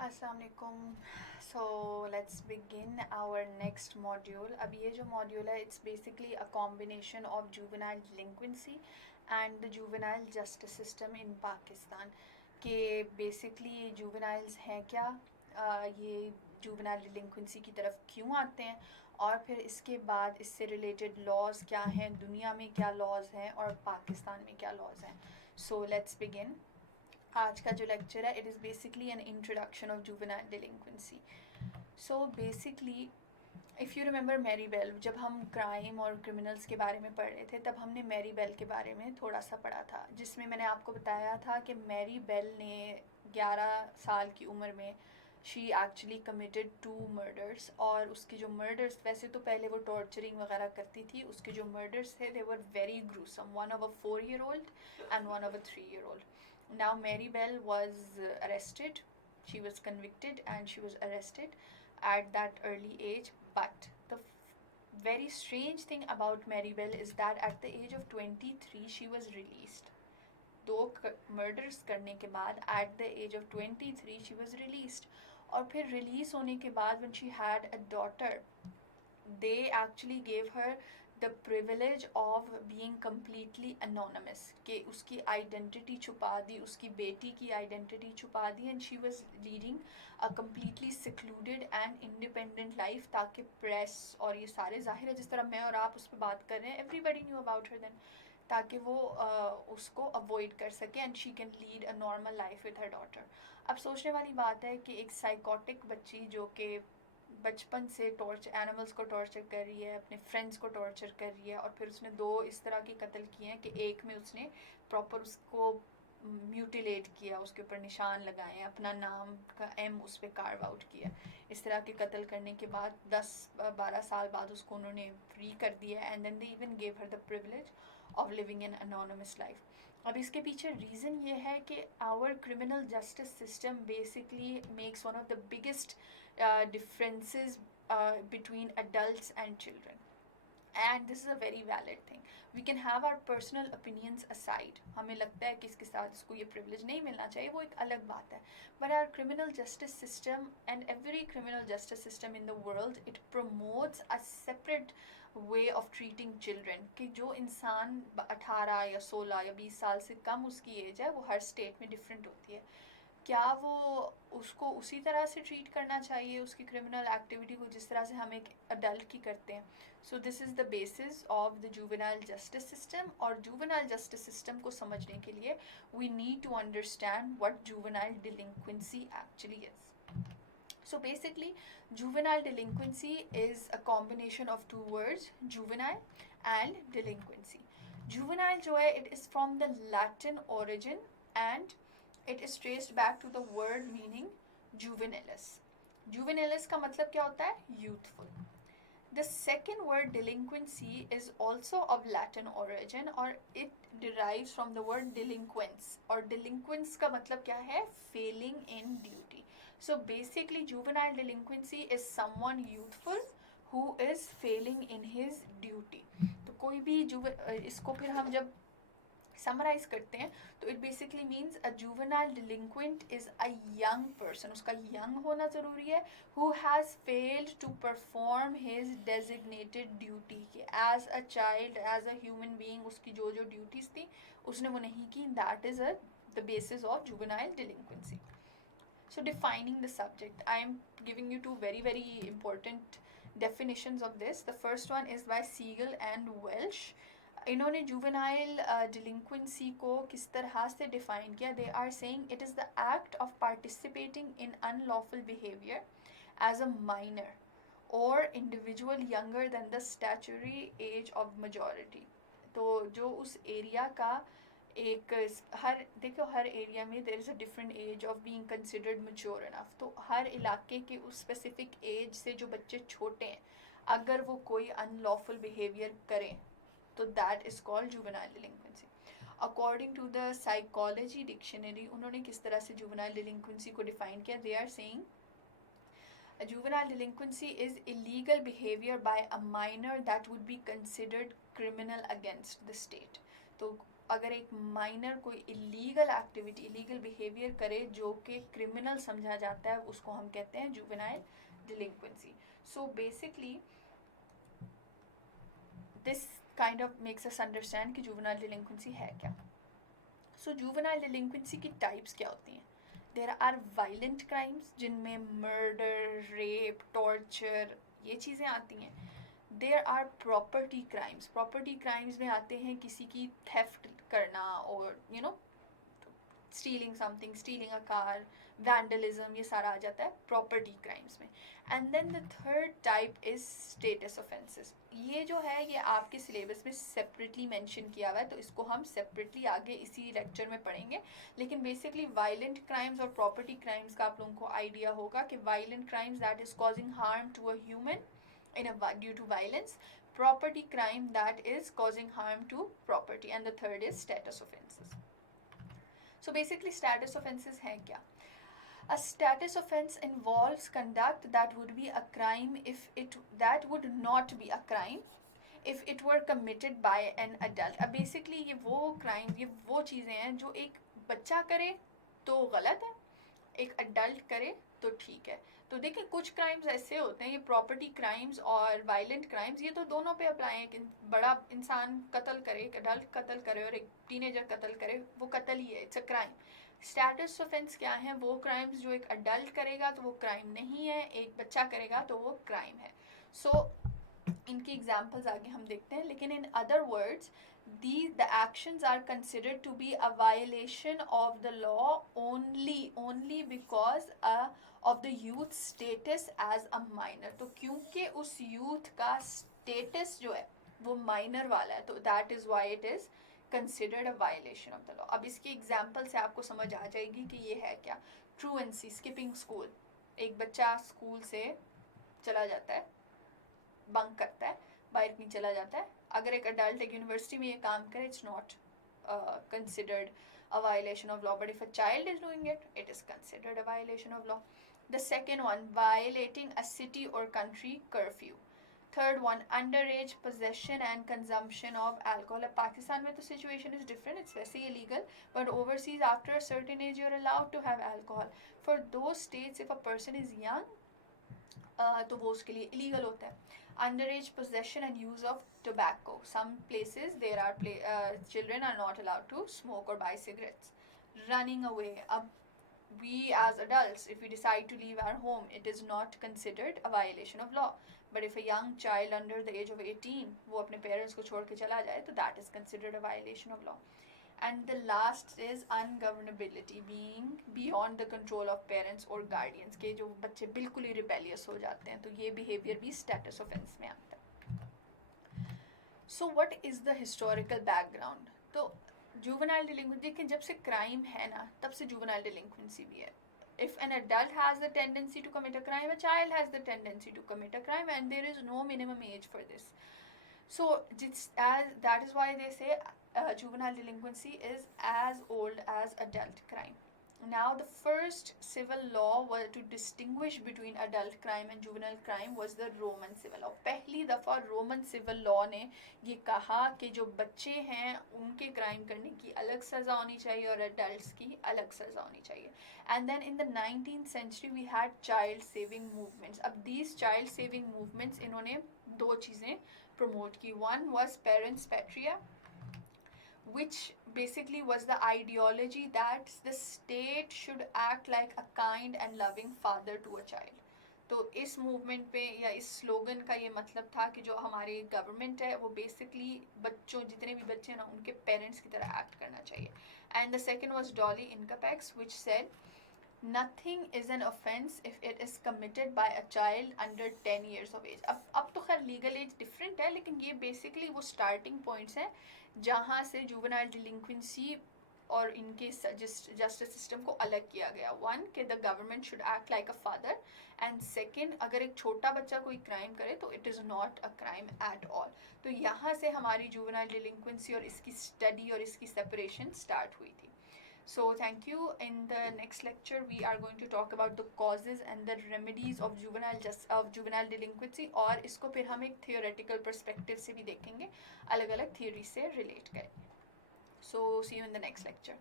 अस्सलाम वालेकुम। So let's begin our next module. अब ये जो मॉड्यूल है it's basically a combination of juvenile delinquency and the juvenile justice system in Pakistan. के बेसिकली जुवेनाइल्स हैं क्या, ये जुवेनाइल डिलिंक्वेंसी की तरफ क्यों आते हैं, और फिर इसके बाद इससे रिलेटेड लॉज क्या हैं, दुनिया में क्या लॉज हैं और पाकिस्तान में क्या लॉज हैं। So let's begin. आज का जो लेक्चर है it is basically an introduction of juvenile delinquency. So basically if you remember Mary Bell, जब हम क्राइम और क्रिमिनल्स के बारे में पढ़ रहे थे तब हमने मैरी बेल के बारे में थोड़ा सा पढ़ा था, जिसमें मैंने आपको बताया था कि मैरी बेल ने 11 साल की उम्र में शी एक्चुअली कमिटेड 2 मर्डर्स, और उसके जो मर्डर्स, वैसे तो पहले वो टॉर्चरिंग वगैरह करती थी, उसके जो मर्डर्स थे they were very gruesome, one of a 4-year-old and one of a 3-year-old. Now Mary Bell was arrested, she was convicted and she was arrested at that early age. But the very strange thing about Mary Bell is that at the age of 23 she was released. दो murders करने के बाद at the age of 23 she was released, और फिर release होने के बाद when she had a daughter they actually gave her the privilege of being completely anonymous, कि उसकी आइडेंटिटी छुपा दी, उसकी बेटी की आइडेंटिटी छुपा दी, and she was leading a completely secluded and independent life, ताकि प्रेस और ये सारे, जाहिर है जिस तरह मैं और आप उस पर बात कर रहे हैं, everybody knew about her then, ताकि वो उसको अवॉइड कर सके and she can lead a normal life with her daughter. अब सोचने वाली बात है कि एक साइकोटिक बच्ची जो कि बचपन से एनिमल्स को टॉर्चर कर रही है, अपने फ्रेंड्स को टॉर्चर कर रही है, और फिर उसने 2 इस तरह के कत्ल किए हैं कि एक में उसने प्रॉपर उसको म्यूटिलेट किया, उसके ऊपर निशान लगाए हैं, अपना नाम का एम उस पर कार्व आउट किया। इस तरह के कत्ल करने के बाद 10-12 साल बाद उसको उन्होंने फ्री कर दिया, and then they even gave her the privilege of living an anonymous life. अब इसके पीछे रीज़न ये है कि our criminal justice system basically makes one of the biggest differences between adults and children, and this is a very valid thing. We can have our personal opinions aside, हमें लगता है कि इसके साथ इसको ये privilege नहीं मिलना चाहिए, वो एक अलग बात है, but our criminal justice system and every criminal justice system in the world, it promotes a separate way of treating children, कि जो इंसान 18 या 16 या 20 साल से कम उसकी एज है, वो हर स्टेट में डिफरेंट होती है, क्या वो उसको उसी तरह से ट्रीट करना चाहिए, उसकी क्रिमिनल एक्टिविटी को जिस तरह से हम एक अडल्ट की करते हैं। So this is the basis of the juvenile justice system, और जुवेनाइल जस्टिस सिस्टम को समझने के लिए we need to understand what juvenile delinquency actually is. So basically, juvenile delinquency is a combination of 2 words, juvenile and delinquency. Juvenile जो है, it is from the Latin origin and it is traced back to the word meaning juvenilis. Juvenilis का मतलब क्या होता है? Youthful. The second word delinquency is also of Latin origin, और it derives from the word delinquens, और delinquens का मतलब क्या है? Failing in duty. So basically juvenile delinquency is someone youthful who is failing in his duty. तो कोई भी इसको फिर हम जब समराइज करते हैं तो it basically means a juvenile delinquent is a young person, उसका यंग होना ज़रूरी है, who has failed to perform his designated duty, कि as a child, as a human being उसकी जो जो ड्यूटीज़ थी उसने वो नहीं की, that is the basis of juvenile delinquency. So defining the subject, I am giving you 2 very important definitions of this. The first one is by Siegel and Welsh. इन्होंने juvenile delinquency को किस तरह से डिफाइन किया? They are saying it is the act of participating in unlawful behaviour as a minor और individual younger than the statutory age of majority. तो जो उस एरिया का एक, हर देखो हर एरिया में there is a different age of being considered mature enough, तो हर इलाके के उस स्पेसिफिक एज से जो बच्चे छोटे हैं, अगर वो कोई अनलॉफुल बिहेवियर करें तो that is called juvenile delinquency. According to the psychology dictionary, उन्होंने किस तरह से जुवेनाइल डिलिंक्वेंसी को डिफाइन किया? They are saying a juvenile delinquency is illegal behavior by a minor that would be considered criminal against the state. तो अगर एक माइनर कोई इलीगल एक्टिविटी, इलीगल बिहेवियर करे जो कि क्रिमिनल समझा जाता है, उसको हम कहते हैं juvenile delinquency. So basically this kind of makes us understand कि जुवेनाइल डिलिंक्वेंसी है क्या. सो जुवेनाइल डिलिंक्वेंसी की टाइप्स क्या होती हैं. देयर आर वायलेंट क्राइम्स जिनमें मर्डर, रेप, टॉर्चर ये चीज़ें आती हैं. There are property crimes. Property crimes में आते हैं किसी की थेफ्ट करना और you know stealing something, stealing a car, vandalism, ये सारा आ जाता है प्रॉपर्टी क्राइम्स में. And then the third type is status offences. ये जो है ये आपके सिलेबस में सेपरेटली मेंशन किया हुआ है, तो इसको हम सेपरेटली आगे इसी लेक्चर में पढ़ेंगे. लेकिन बेसिकली वायलेंट क्राइम्स और प्रॉपर्टी क्राइम्स का आप लोगों को आइडिया होगा कि violent crimes that is causing harm to a human due to violence, property crime that is causing harm to property, and the third is status offenses. So basically status offenses हैं क्या. A status offense involves conduct that would be a crime if it that would not be a crime if it were committed by an adult. अब basically ये वो crime, ये वो चीज़ें हैं जो एक बच्चा करे तो गलत है, एक अडल्ट करे तो ठीक है. तो देखिए कुछ क्राइम्स ऐसे होते हैं, ये प्रॉपर्टी क्राइम्स और वायलेंट क्राइम्स ये तो दोनों पे अप्लाई है. कि बड़ा इंसान कत्ल करे, एक अडल्ट कत्ल करे और एक टीनेजर कत्ल करे, वो कत्ल ही है, it's a crime. Status offence क्या है, वो क्राइम्स जो एक अडल्ट करेगा तो वो क्राइम नहीं है, एक बच्चा करेगा तो वो क्राइम है. सो इनकी एग्जाम्पल्स आगे हम देखते हैं. लेकिन in other words the actions are considered to be a violation of the law only because of the youth status as a minor. तो क्योंकि उस youth का status जो है वो minor वाला है, तो that is why it is considered a violation of the law. अब इसकी एग्जाम्पल से आपको समझ आ जाएगी कि ये है क्या. truancy, skipping school. एक बच्चा स्कूल से चला जाता है, बंक करता है, बाहर नहीं चला जाता है. अगर एक अडल्ट एक यूनिवर्सिटी में ये काम करे, it's not considered a violation of law, but if a child is doing it, it is considered a violation of law. The second one, violating a city or country curfew. Third one, underage possession and consumption of alcohol. अब पाकिस्तान में तो situation is different, it's वैसे ही illegal, but overseas after a certain age you're allowed to have alcohol. For those states, if a person is young, तो वो उसके लिए illegal होता है. Underage possession and use of tobacco. Some places there are children are not allowed to smoke or buy cigarettes. Running away. We as adults, if we decide to leave our home, it is not considered a violation of law. But if a young child under the age of 18 वो अपने parents को छोड़ के चला जाए, तो that is considered a violation of law. And the last is ungovernability, being beyond the control of parents or guardians. के जो बच्चे बिल्कुल ही rebellious हो जाते हैं, तो ये behavior भी status offense में आता है. So what is the historical background? तो juvenile delinquency, देखिए जब से crime है ना, तब से juvenile delinquency भी है. If an adult has the tendency to commit a crime, a child has the tendency to commit a crime, and there is no minimum age for this. So that is why they say juvenile delinquency is as old as adult crime. Now the first civil law to distinguish between adult crime and juvenile crime was the Roman civil law. पहली दफ़ा Roman civil law ने ये कहा कि जो बच्चे हैं उनके क्राइम करने की अलग सज़ा होनी चाहिए और adults की अलग सज़ा होनी चाहिए. And then in the 19th century we had child saving movements. अब these child saving movements इन्होंने दो चीज़ें promote की. One was parents patria, which basically was the ideology that the state should act like a kind and loving father to a child. तो इस मूवमेंट पे या इस स्लोगन का ये मतलब था कि जो हमारी गवर्नमेंट है वो बेसिकली बच्चों, जितने भी बच्चे हैं ना, उनके पेरेंट्स की तरह एक्ट करना चाहिए. एंड द सेकंड वाज डॉली इनकपैक्स, which said nothing is an offense if it is committed by a child under 10 years of age. अब तो खैर लीगल एज डिफरेंट है, लेकिन ये बेसिकली वो स्टार्टिंग पॉइंट्स हैं जहाँ से जुवेनाइल डिलिंक्वेंसी और इनके जस्टिस सिस्टम को अलग किया गया. वन कि the government should act like a father, and second अगर एक छोटा बच्चा कोई क्राइम करे तो it is not a crime at all. तो यहाँ से हमारी जुवेनाइल डिलिंक्वेंसी और इसकी स्टडी और इसकी सेपरेशन स्टार्ट हुई थी. So thank you. In the next lecture we are going to talk about the causes and the remedies of juvenile delinquency, और इसको फिर हम एक theoretical perspective से भी देखेंगे, अलग अलग theory से relate करेंगे. So see you in the next lecture.